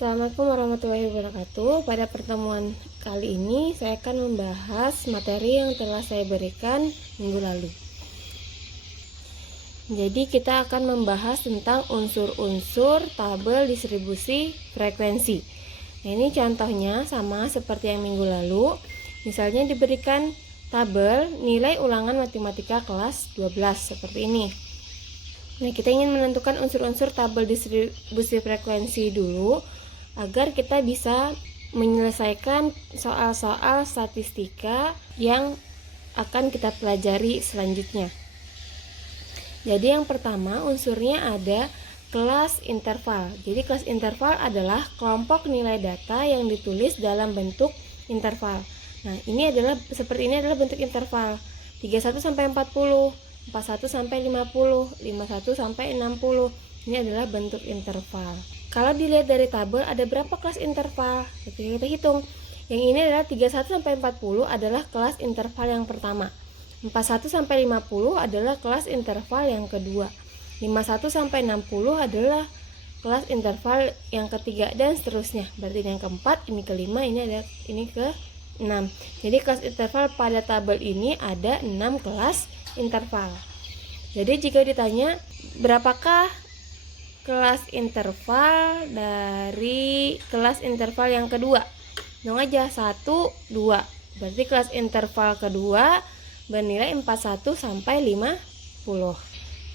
Assalamualaikum warahmatullahi wabarakatuh. Pada pertemuan kali ini saya akan membahas materi yang telah saya berikan minggu lalu. Jadi kita akan membahas tentang unsur-unsur tabel distribusi frekuensi. Nah, ini contohnya sama seperti yang minggu lalu. Misalnya diberikan tabel nilai ulangan matematika kelas 12 seperti ini. Nah, kita ingin menentukan unsur-unsur tabel distribusi frekuensi dulu agar kita bisa menyelesaikan soal-soal statistika yang akan kita pelajari selanjutnya. Jadi yang pertama unsurnya ada kelas interval. Jadi kelas interval adalah kelompok nilai data yang ditulis dalam bentuk interval. Nah, ini adalah seperti ini adalah bentuk interval. 31 sampai 40, 41 sampai 50, 51 sampai 60. Ini adalah bentuk interval. Kalau dilihat dari tabel ada berapa kelas interval? Kita hitung. Yang ini adalah 31 sampai 40 adalah kelas interval yang pertama. 41 sampai 50 adalah kelas interval yang kedua. 51 sampai 60 adalah kelas interval yang ketiga dan seterusnya. Berarti yang keempat, ini kelima, ini ke-6. Jadi kelas interval pada tabel ini ada 6 kelas interval. Jadi jika ditanya berapakah kelas interval dari kelas interval yang kedua, hitung aja 1, 2. Berarti kelas interval kedua bernilai 41 sampai 50.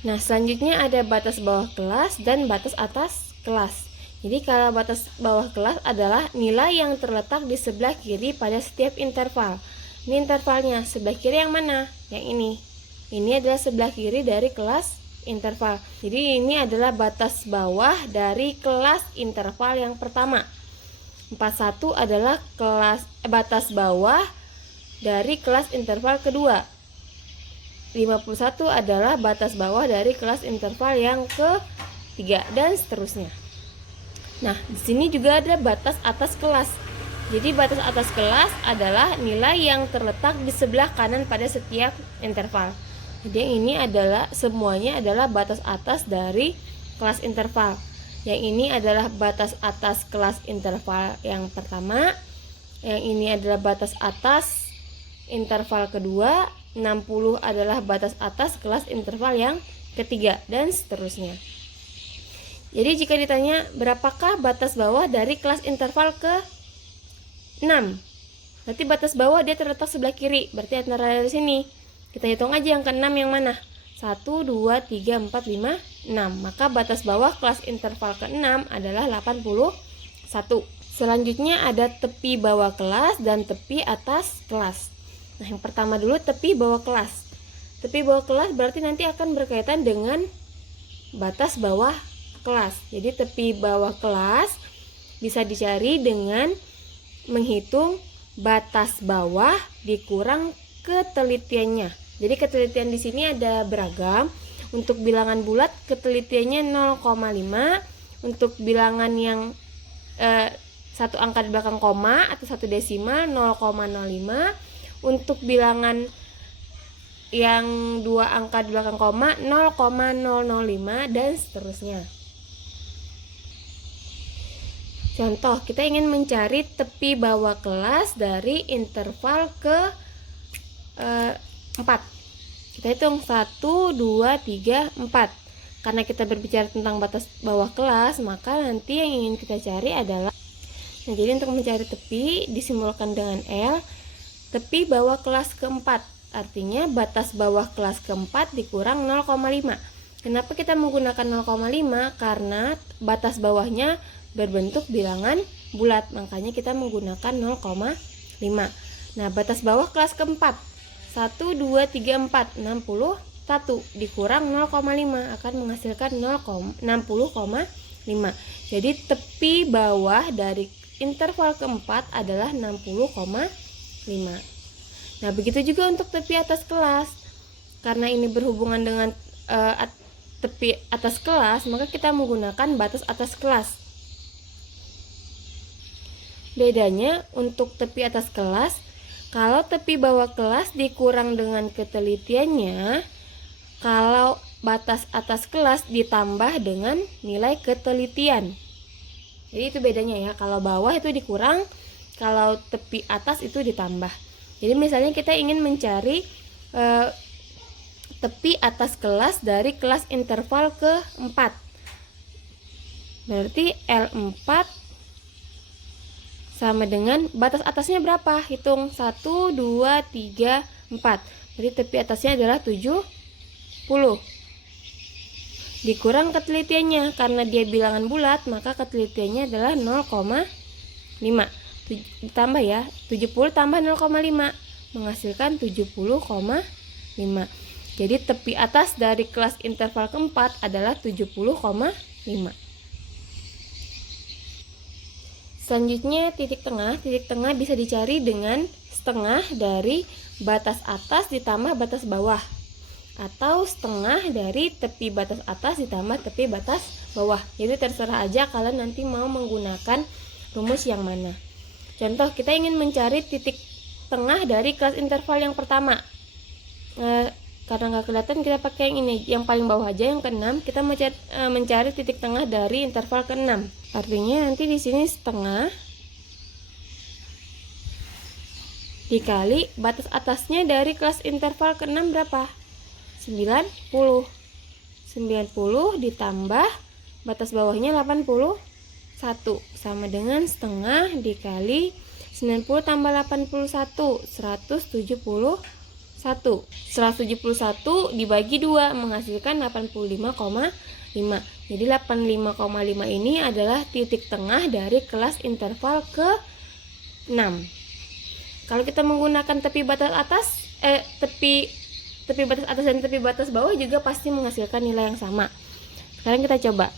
Nah, selanjutnya ada batas bawah kelas dan batas atas kelas. Jadi kalau batas bawah kelas adalah nilai yang terletak di sebelah kiri pada setiap interval. Ini intervalnya, sebelah kiri yang mana? Yang ini. Ini adalah sebelah kiri dari kelas interval. Jadi ini adalah batas bawah dari kelas interval yang pertama. 41 adalah batas bawah dari kelas interval kedua. 51 adalah batas bawah dari kelas interval yang ketiga dan seterusnya. Nah, di sini juga ada batas atas kelas. Jadi batas atas kelas adalah nilai yang terletak di sebelah kanan pada setiap interval. Jadi yang ini adalah semuanya adalah batas atas dari kelas interval. Yang ini adalah batas atas kelas interval yang pertama. Yang ini adalah batas atas interval kedua. 60 adalah batas atas kelas interval yang ketiga dan seterusnya. Jadi jika ditanya berapakah batas bawah dari kelas interval ke-6, berarti batas bawah dia terletak sebelah kiri, berarti antara dari sini. Kita hitung aja yang ke-6 yang mana? 1, 2, 3, 4, 5, 6. Maka batas bawah kelas interval ke-6 adalah 81. Selanjutnya ada tepi bawah kelas dan tepi atas kelas. Nah, yang pertama dulu tepi bawah kelas. Tepi bawah kelas berarti nanti akan berkaitan dengan batas bawah kelas. Jadi tepi bawah kelas bisa dicari dengan menghitung batas bawah dikurang ketelitiannya. Jadi ketelitian di sini ada beragam. Untuk bilangan bulat ketelitiannya 0,5. Untuk bilangan yang satu angka di belakang koma atau satu desimal 0,05. Untuk bilangan yang dua angka di belakang koma 0,005 dan seterusnya. Contoh, kita ingin mencari tepi bawah kelas dari interval ke 4. Kita hitung 1, 2, 3, 4. Karena kita berbicara tentang batas bawah kelas, maka nanti yang ingin kita cari adalah, nah, jadi untuk mencari tepi disimbolkan dengan L. Tepi bawah kelas keempat, artinya batas bawah kelas keempat dikurang 0,5. Kenapa kita menggunakan 0,5? Karena batas bawahnya berbentuk bilangan bulat, makanya kita menggunakan 0,5. Nah, batas bawah kelas keempat 1, 2, 3, 4, 61 dikurang 0,5 akan menghasilkan 60,5. Jadi tepi bawah dari interval keempat adalah 60,5. Nah, begitu juga untuk tepi atas kelas. Karena ini berhubungan dengan tepi atas kelas, maka kita menggunakan batas atas kelas. Bedanya untuk tepi atas kelas, kalau tepi bawah kelas dikurang dengan ketelitiannya, kalau batas atas kelas ditambah dengan nilai ketelitian. Jadi itu bedanya ya, kalau bawah itu dikurang, kalau tepi atas itu ditambah. Jadi misalnya kita ingin mencari tepi atas kelas dari kelas interval ke-4, berarti L4 sama dengan batas atasnya berapa? Hitung 1, 2, 3, 4. Jadi tepi atasnya adalah 70. Dikurang ketelitiannya, karena dia bilangan bulat, maka ketelitiannya adalah 0,5. Ditambah ya, 70 tambah 0,5 menghasilkan 70,5. Jadi tepi atas dari kelas interval keempat adalah 70,5. Selanjutnya titik tengah. Titik tengah bisa dicari dengan setengah dari batas atas ditambah batas bawah, atau setengah dari tepi batas atas ditambah tepi batas bawah. Jadi terserah aja kalian nanti mau menggunakan rumus yang mana. Contoh, kita ingin mencari titik tengah dari kelas interval yang pertama. Karena nggak kelihatan, kita pakai yang ini, yang paling bawah aja, yang ke-6. Kita mencari titik tengah dari interval ke-6. Artinya nanti di sini setengah dikali batas atasnya dari kelas interval ke-6 berapa? 90. 90 ditambah batas bawahnya 81 sama dengan setengah dikali 90 tambah 81, 171. 171 dibagi 2 menghasilkan 85,5. Jadi 85,5 ini adalah titik tengah dari kelas interval ke-6. Kalau kita menggunakan tepi batas atas, tepi batas atas dan tepi batas bawah juga pasti menghasilkan nilai yang sama. Sekarang kita coba.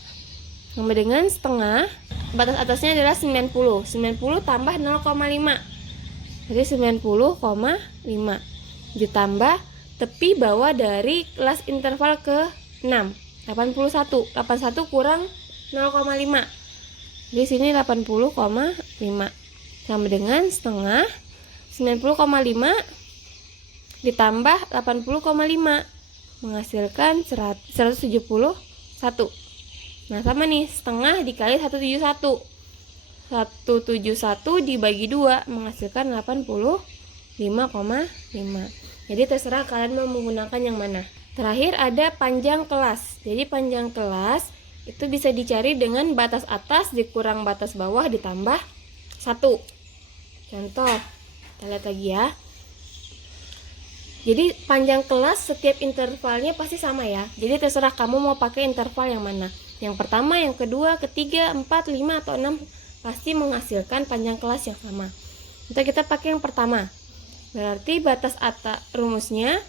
Sama dengan setengah, batas atasnya adalah 90. 90 tambah 0,5. Jadi 90,5 ditambah tepi bawah dari kelas interval ke-6, 81. 81 kurang 0,5. Di sini 80,5 sama dengan setengah 90,5 ditambah 80,5 menghasilkan 171. Nah, sama nih, setengah dikali 171. 171 dibagi 2 menghasilkan 85,5. Jadi terserah kalian mau menggunakan yang mana. Terakhir ada panjang kelas. Jadi panjang kelas itu bisa dicari dengan batas atas dikurang batas bawah ditambah 1. Contoh, kita lihat lagi ya. Jadi panjang kelas setiap intervalnya pasti sama ya. Jadi terserah kamu mau pakai interval yang mana. Yang pertama, yang kedua, ketiga, 4, 5, atau 6 pasti menghasilkan panjang kelas yang sama. Untuk kita pakai yang pertama. Berarti batas atas, rumusnya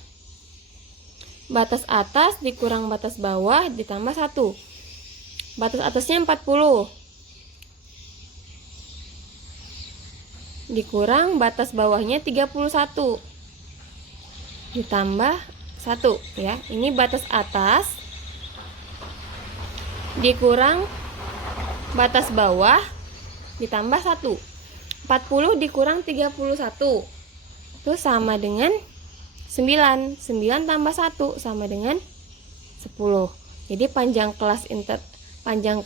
batas atas dikurang batas bawah ditambah 1. Batas atasnya 40 dikurang batas bawahnya 31 ditambah 1 ya. Ini batas atas dikurang batas bawah ditambah 1. 40 dikurang 31 itu sama dengan 9. 9 tambah 1 sama dengan 10. Jadi panjang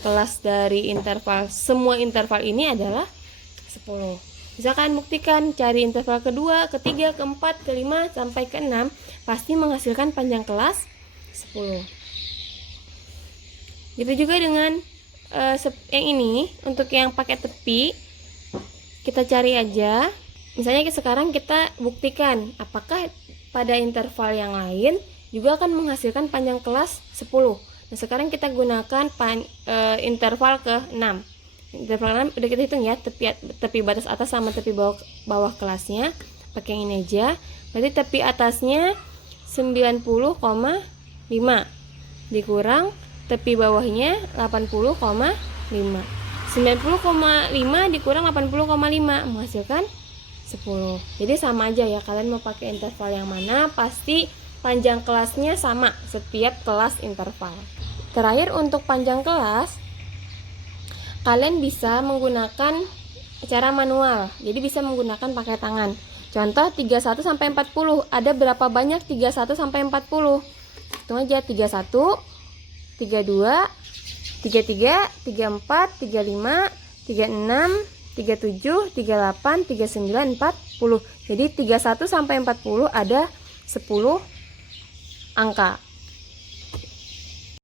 kelas dari interval, semua interval ini adalah 10. Bisa kalian buktikan, cari interval kedua, ketiga, keempat, kelima, sampai ke-6 pasti menghasilkan panjang kelas 10. Gitu juga dengan yang ini. Untuk yang pakai tepi, kita cari aja. Misalnya sekarang kita buktikan apakah pada interval yang lain juga akan menghasilkan panjang kelas 10. Nah, sekarang kita gunakan interval ke-6. Interval 6 udah kita hitung ya, tepi batas atas sama tepi bawah kelasnya. Pakai yang ini aja. Berarti tepi atasnya 90,5 dikurang tepi bawahnya 80,5. 90,5 dikurang 80,5 menghasilkan 10. Jadi sama aja ya, kalian mau pakai interval yang mana pasti panjang kelasnya sama setiap kelas interval. Terakhir untuk panjang kelas, kalian bisa menggunakan cara manual. Jadi bisa menggunakan pakai tangan. Contoh 31 sampai 40. Ada berapa banyak 31 sampai 40? Hitung aja 31, 32, 33, 34, 35, 36, 37, 38, 39, 40. Jadi 31 sampai 40 ada 10 angka.